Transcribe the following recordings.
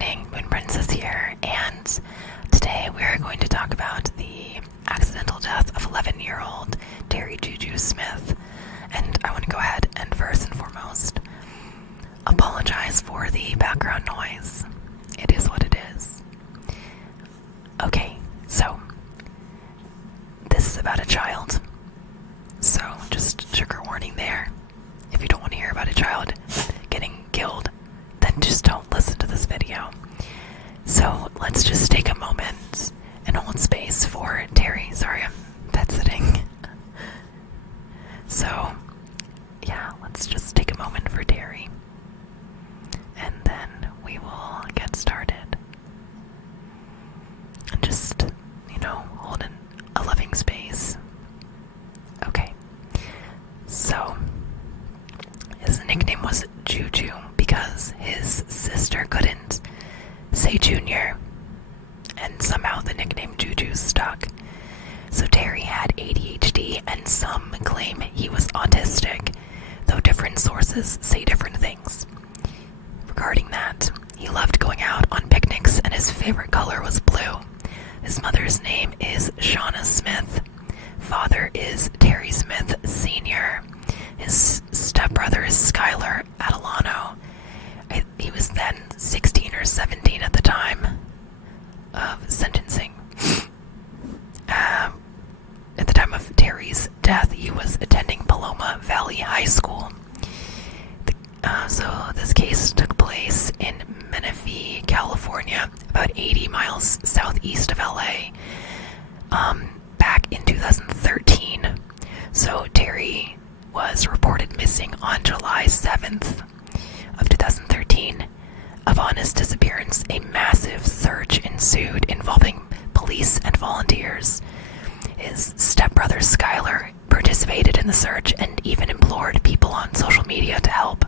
evening, Moon Princess here, and today we are going to talk about the accidental death of 11-year-old Terry Juju Smith. And I want to go ahead and first and foremost apologize for the background noise. It is what it is. Okay, so this is about a child. So just trigger warning there. If you don't want to hear about a child getting killed, then just don't listen to this video. So let's just take a moment and hold space for Terry. Sorry, I'm pet sitting. So yeah, let's just take a moment for Terry, and then we will get started. And just, hold in a loving space. Okay, so his nickname was Juju because his sister couldn't say Junior, and somehow the nickname Juju stuck. So Terry had ADHD, and some claim he was autistic, though different sources say different things. Regarding that, he loved going out on picnics, and his favorite color was blue. His mother's name is Shauna Smith. Father is Terry Smith Sr. His stepbrother is Skylar Adelano. He was then 16 or 17 at the time of sentencing. At the time of Terry's death, he was attending Paloma Valley High School. So this case took place in Menifee, California, about 80 miles southeast of LA, back in 2013. So Terry was reported missing on July 7th of 2013. Upon his disappearance, a massive search ensued involving police and volunteers. His stepbrother Skylar participated in the search and even implored people on social media to help.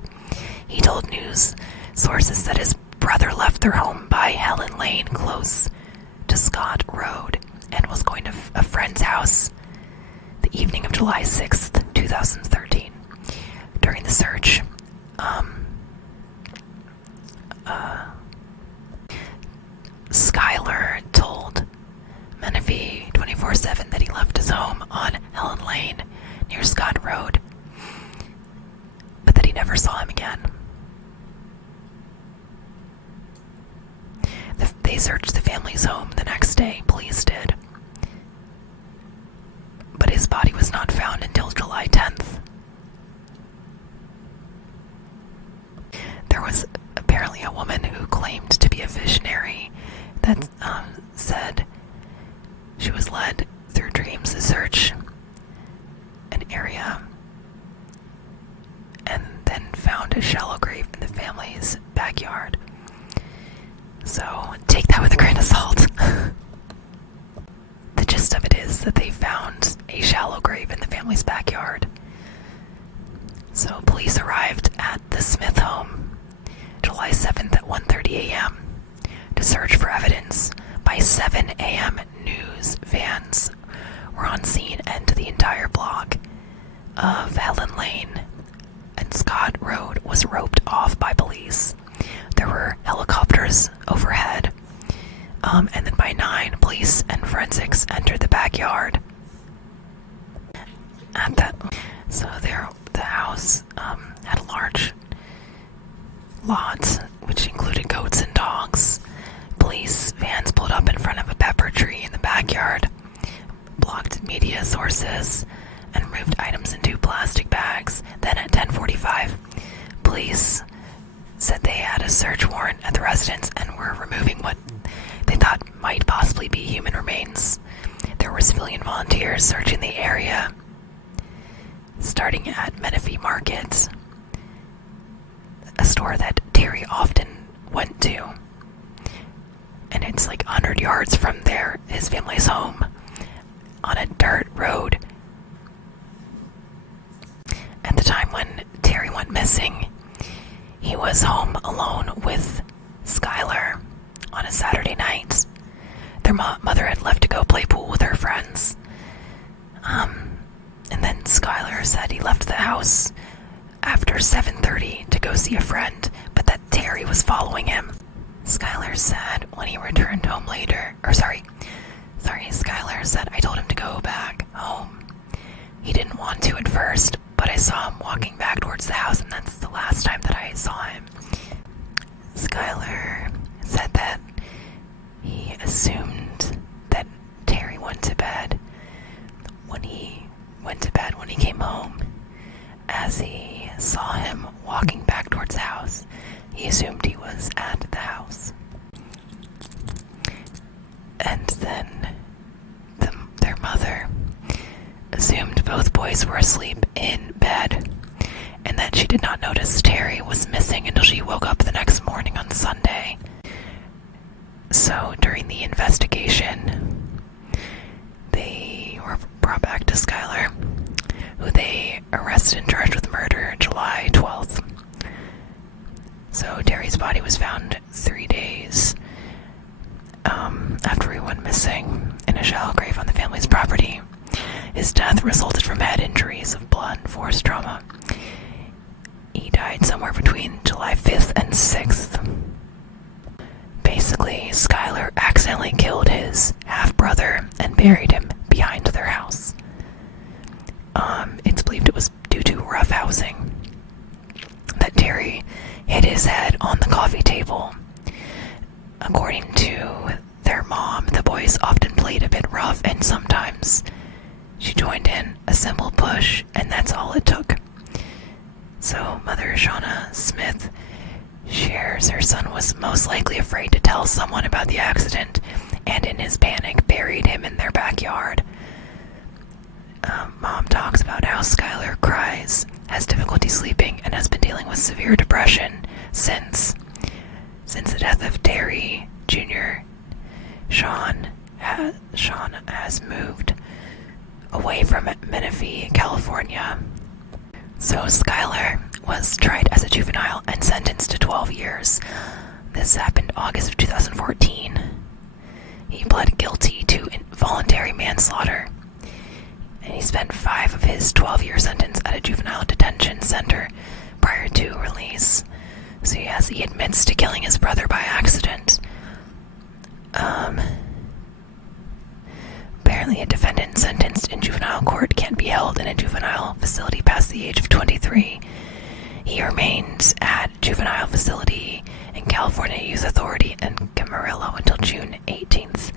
He told news sources that his brother left their home by Helen Lane close to Scott Road and was going to a friend's house the evening of July 6th, 2013. During the search, Skylar told Menifee 24/7 that he left his home on Helen Lane near Scott Road, but that he never saw him again. They searched the family's home the next day, police did, but his body was not found until July 10th. There was apparently a woman who claimed to be a visionary that said she was led through dreams to search an area and then found a shallow grave in the family's backyard. So take that with a grain of salt. The gist of it is that they found a shallow grave in the family's backyard. So police arrived at the Smith home July 7th at 1:30 a.m. to search for evidence. By 7 a.m., news vans were on scene, and the entire block of Helen Lane and Scott Road was roped off by police. There were helicopters overhead, and then by 9, police and forensics entered the backyard. The house had a large lot, which included goats and dogs. Police vans pulled up in front of a pepper tree in the backyard, blocked media sources, and moved items into plastic bags. Then at 10:45, police said they had a search warrant at the residence and were removing what they thought might possibly be human remains. There were civilian volunteers searching the area, starting at Menifee Market, a store that Terry often went to. And it's like 100 yards from his family's home, on a dirt road. At the time when Terry went missing, he was home alone with Skylar on a Saturday night. Their mother had left to go play pool with her friends. And then Skylar said he left the house after 7:30 to go see a friend, but that Terry was following him. Skylar said when he returned home later, Skylar said, I told him to go back home. He didn't want to at first, but I saw him walking back towards the house, and that's the last time that I saw him. Skylar said that he assumed that Terry went to bed. When he came home, as he saw him walking back towards the house, he assumed he was at the house. And then their mother assumed both boys were asleep in bed, and that she did not notice Terry was missing until she woke up the next morning on Sunday. So during the investigation, they were brought back to Skylar, who they arrested and charged with murder July 12th. So Terry's body was found 3 days after he went missing in a shallow grave on the family's property. His death resulted from head injuries of blunt force trauma. He died somewhere between July 5th and 6th. Basically, Skylar accidentally killed his half-brother and buried him behind their house. It's believed it was due to rough housing that Terry hit his head on the coffee table. According to their mom, the boys often played a bit rough, and sometimes she joined in a simple push, and that's all it took. So Mother Shauna Smith shares her son was most likely afraid to tell someone about the accident, and in his panic buried him in their backyard. Mom talks about how Skylar cries, has difficulty sleeping, and has been dealing with severe depression since the death of Terry Jr. Sean has moved away from Menifee, California. So Skylar was tried as a juvenile and sentenced to 12 years. This happened August of 2014. He pled guilty to involuntary manslaughter, and he spent 5 of his 12-year sentence at a juvenile detention center prior to release. So he admits to killing his brother by accident. Apparently a defendant sentenced in juvenile court can't be held in a juvenile facility past the age of 23. He remained at juvenile facility in California Youth Authority in Camarillo until June 18th,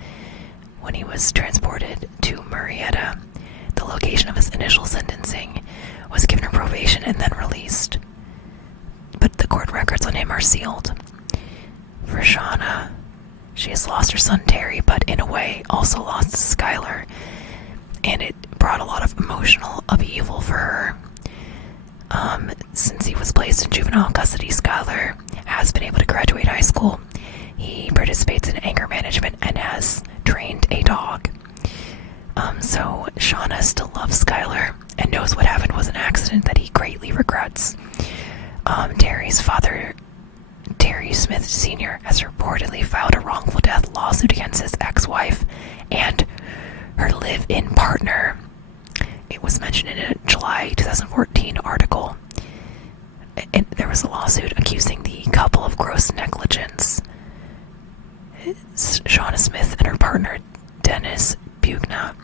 when he was transported to Murrieta, the location of his initial sentencing, was given probation and then released. But the court records on him are sealed. For Shauna, she has lost her son Terry, but in a way also lost Skylar, and it brought a lot of emotional upheaval for her. Since he was placed in juvenile custody, Skylar has been able to graduate high school. He participates in anger management and has trained a dog. So Shauna still loves Skylar and knows what happened was an accident that he greatly regrets. Terry's father, Terry Smith Sr., has reportedly filed a wrongful death lawsuit against his ex-wife and her live-in partner. It was mentioned in a July 2014 article. There was a lawsuit accusing the couple of gross negligence. Shauna Smith and her partner Denise Bugna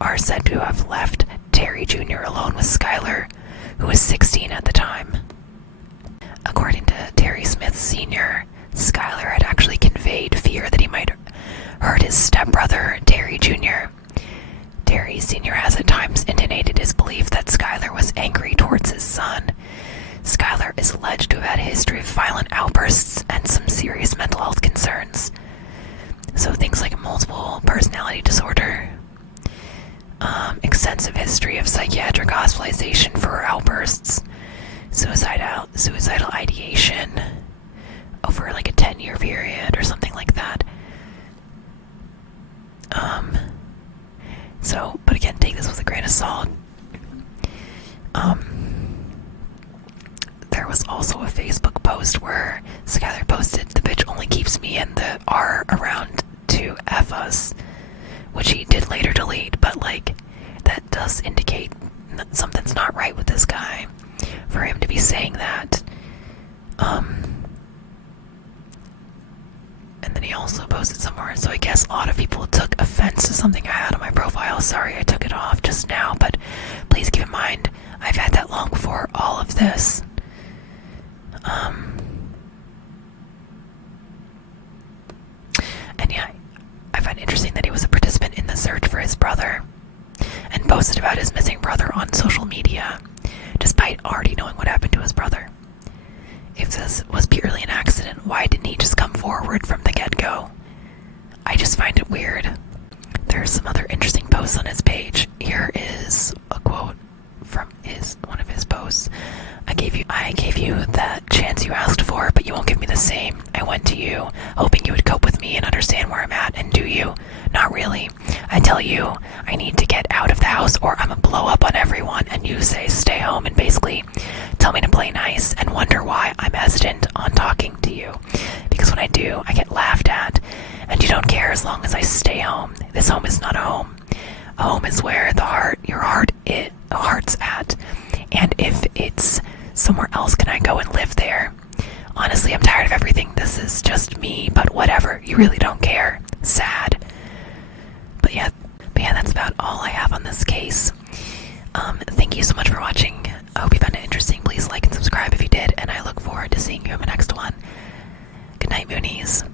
are said to have left Terry Jr. alone with Skylar, who was 16 at the time. According to Terry Smith Sr., Skylar had actually conveyed fear that he might hurt his stepbrother, Terry Jr. Terry Sr. has at times intonated his belief that Skylar was angry towards his son. Skylar is alleged to have had a history of violent outbursts and some serious mental health concerns. So things like multiple personality disorder, extensive history of psychiatric hospitalization for outbursts, suicidal ideation over like a 10-year period or something like that. But again, take this with a grain of salt. There was also a Facebook post where Skylar posted, "The bitch only keeps me and the R around to F us," which he did later delete, but like, that does indicate that something's not right with this guy. For him to be saying that, then he also posted somewhere. So I guess a lot of people took offense to something I had on my profile. Sorry I took it off just now, but please keep in mind, I've had that long before all of this. And yeah, I find it interesting that he was a participant in the search for his brother and posted about his missing brother on social media, despite already knowing what happened to his brother. If this was purely an accident, why didn't he just come forward from the get-go? I just find it weird. There's some other interesting posts on his page. Here is a quote from one of his posts. I gave you that chance you asked for, but you won't give me the same. I went to you, hoping you would cope with me and understand where I'm at, and do you? Not really. I tell you, I need to get out of the house or I'm gonna blow up on everyone, and you say stay home and basically tell me to play nice and wonder why I'm hesitant on talking to you. Because when I do, I get laughed at, and you don't care as long as I stay home. This home is not a home. A home is where your heart's at. And if it's somewhere else, can I go and live there? Honestly, I'm tired of everything. This is just me, but whatever. You really don't care. Sad. But yeah, that's about all I have on this case. Thank you so much for watching. I hope you found it interesting. Please like and subscribe if you did, and I look forward to seeing you in my next one. Good night, Moonies.